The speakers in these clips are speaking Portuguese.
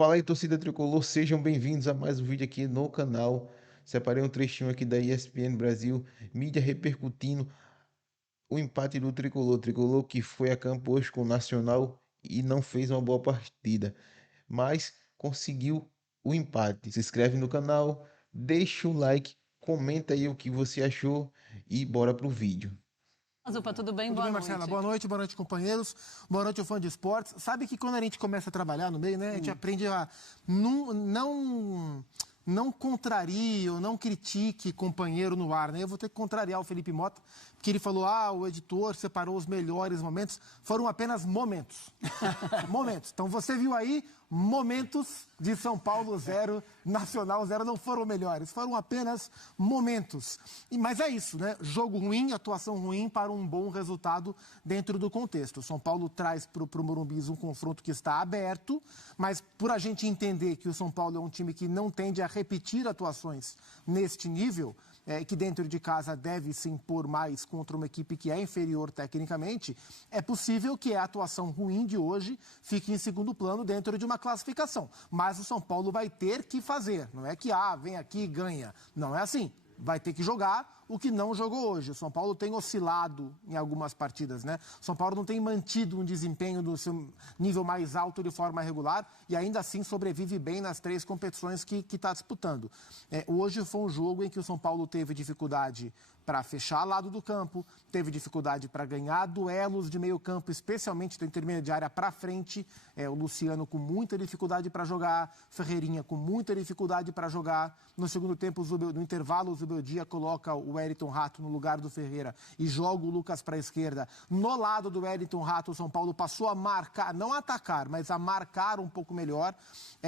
Fala aí, torcida tricolor, sejam bem-vindos a mais um vídeo aqui no canal. Separei um trechinho aqui da ESPN Brasil, mídia repercutindo o empate do tricolor que foi a campo hoje com o Nacional e não fez uma boa partida, mas conseguiu o empate. Se inscreve no canal, deixa o like, comenta aí o que você achou e bora pro vídeo. Zupa, tudo bem? Tudo Boa bem, Marcela? noite. Boa noite, companheiros. Boa noite, fã de esportes. Sabe que quando a gente começa a trabalhar no meio, né, a gente aprende a não contrarie ou não critique companheiro no ar, né? Eu vou ter que contrariar o Felipe Mota, porque ele falou, o editor separou os melhores momentos. Foram apenas momentos. Momentos. Então você viu aí momentos de São Paulo 0, Nacional 0, não foram melhores, foram apenas momentos. Mas é isso, né? Jogo ruim, atuação ruim para um bom resultado dentro do contexto. O São Paulo traz para o Morumbi um confronto que está aberto, mas por a gente entender que o São Paulo é um time que não tende a repetir atuações neste nível, que dentro de casa deve se impor mais contra uma equipe que é inferior tecnicamente, é possível que a atuação ruim de hoje fique em segundo plano dentro de uma classificação. Mas o São Paulo vai ter que fazer, não é que vem aqui e ganha. Não é assim. Vai ter que jogar o que não jogou hoje. O São Paulo tem oscilado em algumas partidas, né? O São Paulo não tem mantido um desempenho do seu nível mais alto de forma regular e ainda assim sobrevive bem nas 3 competições que está disputando. Hoje foi um jogo em que o São Paulo teve dificuldade para fechar lado do campo, teve dificuldade para ganhar duelos de meio campo, especialmente da intermediária para frente. O Luciano com muita dificuldade para jogar, Ferreirinha com muita dificuldade para jogar. No segundo tempo, no intervalo, o Zubeldia coloca o Wellington Rato no lugar do Ferreira e joga o Lucas para a esquerda. No lado do Wellington Rato, o São Paulo passou a marcar, não a atacar, mas a marcar um pouco melhor.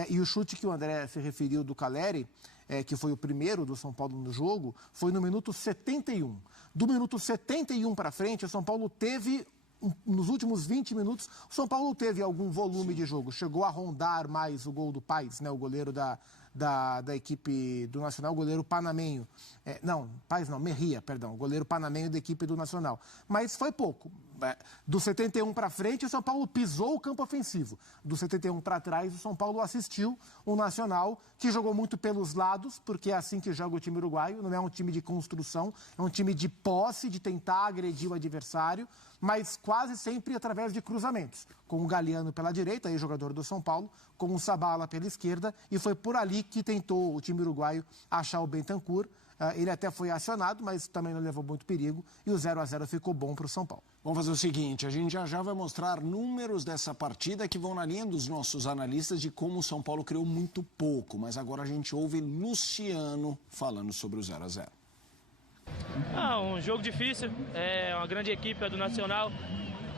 E o chute que o André se referiu do Calleri, que foi o primeiro do São Paulo no jogo, foi no minuto 71. Do minuto 71 para frente, o São Paulo teve, nos últimos 20 minutos, o São Paulo teve algum volume de jogo. Chegou a rondar mais o gol do Paes, né, o goleiro da equipe do Nacional, o goleiro panamenho. Merria, perdão, o goleiro panamenho da equipe do Nacional. Mas foi pouco. Do 71 para frente, o São Paulo pisou o campo ofensivo. Do 71 para trás, o São Paulo assistiu o Nacional, que jogou muito pelos lados, porque é assim que joga o time uruguaio. Não é um time de construção, é um time de posse, de tentar agredir o adversário, mas quase sempre através de cruzamentos. Com o Galeano pela direita, aí jogador do São Paulo, com o Sabala pela esquerda, e foi por ali que tentou o time uruguaio achar o Bentancur. Ele até foi acionado, mas também não levou muito perigo, e o 0-0 ficou bom para o São Paulo. Vamos fazer o seguinte, a gente já vai mostrar números dessa partida que vão na linha dos nossos analistas de como o São Paulo criou muito pouco, mas agora a gente ouve Luciano falando sobre o 0-0. Um jogo difícil, é uma grande equipe do Nacional,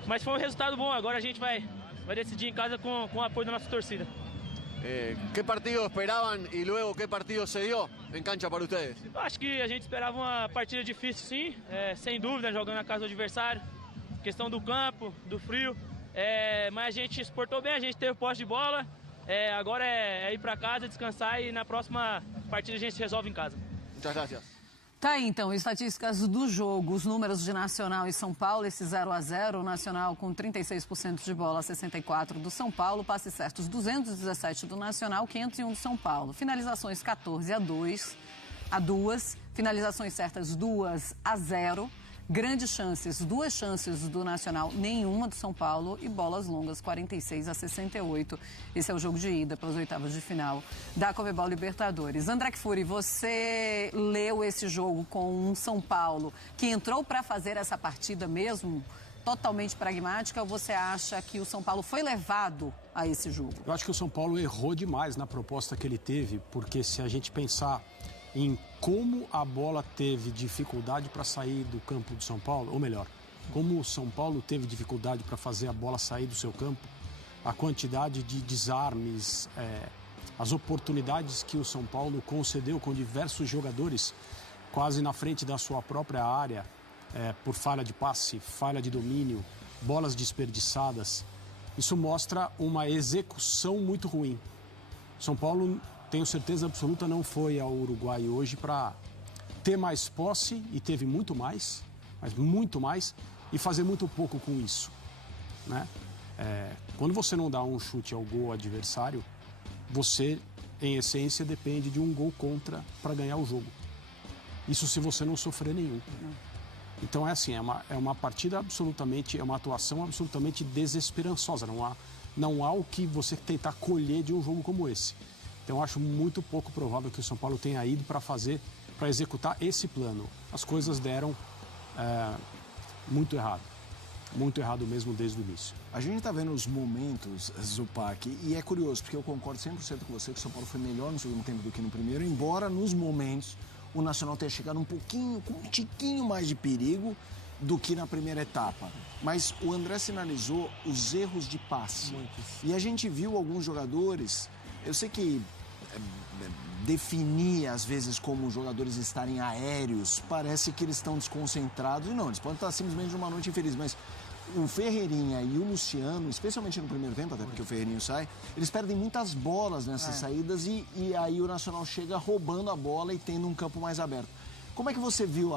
mas foi um resultado bom. Agora a gente vai decidir em casa com o apoio da nossa torcida. ¿Qué partido esperaban y luego qué partido se dio en cancha para ustedes? Eu acho que a gente esperava uma partida difícil, sim, sem dúvida, jogando na casa do adversário. Questão do campo, do frio, mas a gente exportou bem, a gente teve posse de bola. Agora é ir para casa, descansar e na próxima partida a gente resolve em casa. Muchas gracias. Tá aí, então, estatísticas do jogo, os números de Nacional e São Paulo, esse 0-0, o Nacional com 36% de bola, 64% do São Paulo, passes certos 217 do Nacional, 501 do São Paulo. Finalizações 14-2, finalizações certas 2-0. Grandes chances, 2 chances do Nacional, nenhuma do São Paulo e bolas longas, 46-68. Esse é o jogo de ida para as oitavas de final da Conmebol Libertadores. André Kfouri, você leu esse jogo com um São Paulo que entrou para fazer essa partida mesmo totalmente pragmática ou você acha que o São Paulo foi levado a esse jogo? Eu acho que o São Paulo errou demais na proposta que ele teve, porque se a gente pensar em como a bola teve dificuldade para sair do campo do São Paulo, ou melhor, como o São Paulo teve dificuldade para fazer a bola sair do seu campo, a quantidade de desarmes, as oportunidades que o São Paulo concedeu com diversos jogadores quase na frente da sua própria área, por falha de passe, falha de domínio, bolas desperdiçadas, isso mostra uma execução muito ruim. São Paulo, tenho certeza absoluta, não foi ao Uruguai hoje para ter mais posse, e teve muito mais, mas muito mais, e fazer muito pouco com isso, né? Quando você não dá um chute ao gol adversário, você, em essência, depende de um gol contra para ganhar o jogo. Isso se você não sofrer nenhum. Então é assim, é uma partida absolutamente, é uma atuação absolutamente desesperançosa. Não há o que você tentar colher de um jogo como esse. Então eu acho muito pouco provável que o São Paulo tenha ido para executar esse plano. As coisas deram muito errado. Muito errado mesmo desde o início. A gente está vendo os momentos, Zupac, e é curioso, porque eu concordo 100% com você que o São Paulo foi melhor no segundo tempo do que no primeiro, embora nos momentos o Nacional tenha chegado um pouquinho, com um tiquinho mais de perigo do que na primeira etapa. Mas o André sinalizou os erros de passe. Muitos. E a gente viu alguns jogadores, eu sei que definir às vezes como os jogadores estarem aéreos, parece que eles estão desconcentrados, e não, eles podem estar simplesmente numa noite infeliz, mas o Ferreirinha e o Luciano, especialmente no primeiro tempo, até porque o Ferreirinho sai, eles perdem muitas bolas nessas saídas e aí o Nacional chega roubando a bola e tendo um campo mais aberto. Como é que você viu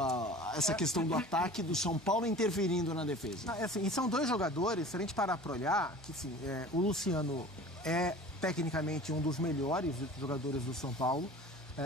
essa questão do ataque do São Paulo interferindo na defesa? Assim, e são dois jogadores, se a gente parar para olhar, que sim, o Luciano é tecnicamente um dos melhores jogadores do São Paulo.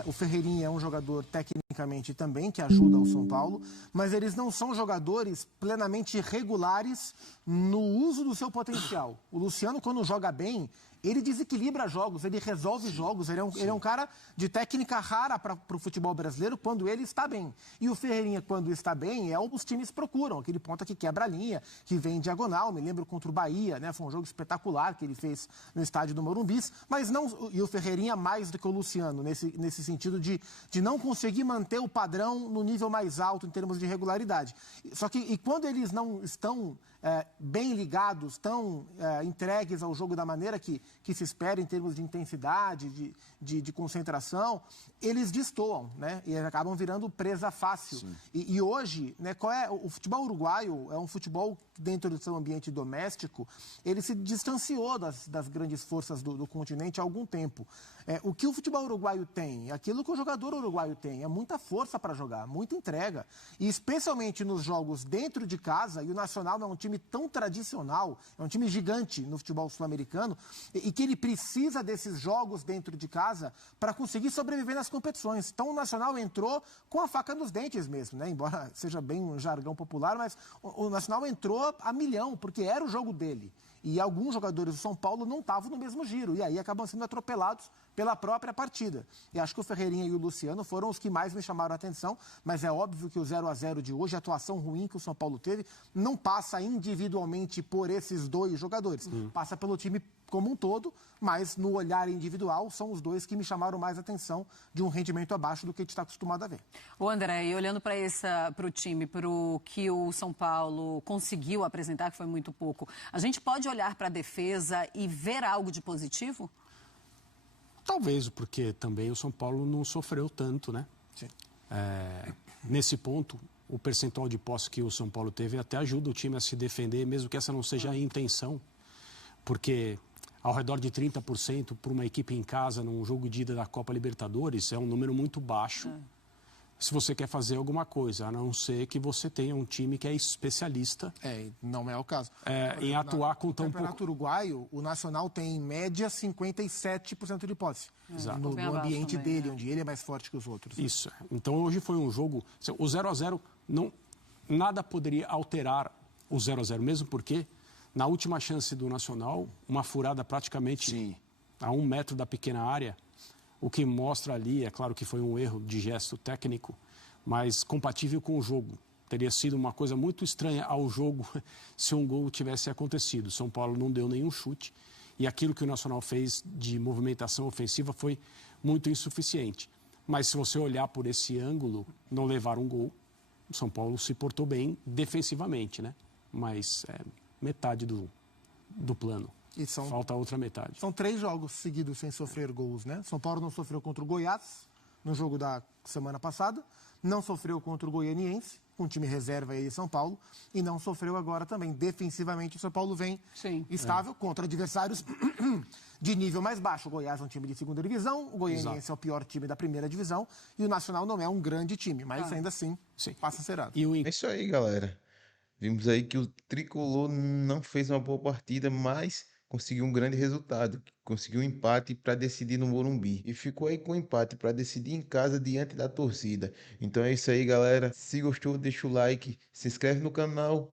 O Ferreirinha é um jogador tecnicamente também que ajuda o São Paulo, mas eles não são jogadores plenamente regulares no uso do seu potencial. O Luciano, quando joga bem, ele desequilibra jogos, ele resolve jogos, ele é um cara de técnica rara para o futebol brasileiro quando ele está bem. E o Ferreirinha, quando está bem, é o que os times procuram, aquele ponta que quebra a linha, que vem em diagonal. Me lembro contra o Bahia, né? Foi um jogo espetacular que ele fez no estádio do Morumbi, mas não. E o Ferreirinha mais do que o Luciano, nesse sentido de não conseguir manter o padrão no nível mais alto em termos de regularidade. Só que quando eles não estão bem ligados, tão entregues ao jogo da maneira que se espera em termos de intensidade, de concentração, eles destoam, né? E acabam virando presa fácil. E hoje, né, o futebol uruguaio é um futebol que, dentro do seu ambiente doméstico, ele se distanciou das grandes forças do continente há algum tempo. O que o futebol uruguaio tem, aquilo que o jogador uruguaio tem, é muita força para jogar, muita entrega. E especialmente nos jogos dentro de casa, e o Nacional não é um time tão tradicional, é um time gigante no futebol sul-americano, e que ele precisa desses jogos dentro de casa para conseguir sobreviver nas competições. Então o Nacional entrou com a faca nos dentes mesmo, né? Embora seja bem um jargão popular, mas o Nacional entrou a milhão, porque era o jogo dele. E alguns jogadores do São Paulo não estavam no mesmo giro, e aí acabam sendo atropelados pela própria partida. E acho que o Ferreirinha e o Luciano foram os que mais me chamaram a atenção, mas é óbvio que o 0-0 de hoje, a atuação ruim que o São Paulo teve, não passa individualmente por esses dois jogadores. Passa pelo time como um todo, mas no olhar individual são os dois que me chamaram mais atenção de um rendimento abaixo do que a gente está acostumado a ver. Ô André, e olhando para o time, para o que o São Paulo conseguiu apresentar, que foi muito pouco, a gente pode olhar para a defesa e ver algo de positivo? Talvez, porque também o São Paulo não sofreu tanto, né? Sim. Nesse ponto, o percentual de posse que o São Paulo teve até ajuda o time a se defender, mesmo que essa não seja a intenção, porque ao redor de 30% para uma equipe em casa num jogo de ida da Copa Libertadores é um número muito baixo. Se você quer fazer alguma coisa, a não ser que você tenha um time que é especialista. Não é o caso. Em atuar com tão pouco. No Campeonato Uruguaio, o Nacional tem, em média, 57% de posse. Exato. No ambiente dele, onde ele é mais forte que os outros. Isso. Então, hoje foi um jogo... O 0-0, nada poderia alterar o 0-0, mesmo porque, na última chance do Nacional, uma furada praticamente a 1 metro da pequena área. O que mostra ali, é claro que foi um erro de gesto técnico, mas compatível com o jogo. Teria sido uma coisa muito estranha ao jogo se um gol tivesse acontecido. São Paulo não deu nenhum chute e aquilo que o Nacional fez de movimentação ofensiva foi muito insuficiente. Mas se você olhar por esse ângulo, não levar um gol, o São Paulo se portou bem defensivamente, né? Mas metade do plano. Falta a outra metade. São 3 jogos seguidos sem sofrer gols, né? São Paulo não sofreu contra o Goiás, no jogo da semana passada, não sofreu contra o Goianiense, com time reserva aí de São Paulo, e não sofreu agora também. Defensivamente, o São Paulo vem estável contra adversários de nível mais baixo. O Goiás é um time de segunda divisão, o Goianiense é o pior time da primeira divisão, e o Nacional não é um grande time, mas ainda assim passa cerado. É isso aí, galera. Vimos aí que o Tricolor não fez uma boa partida, mas conseguiu um grande resultado, conseguiu um empate para decidir no Morumbi e ficou aí com o empate para decidir em casa diante da torcida. Então é isso aí, galera. Se gostou, deixa o like, se inscreve no canal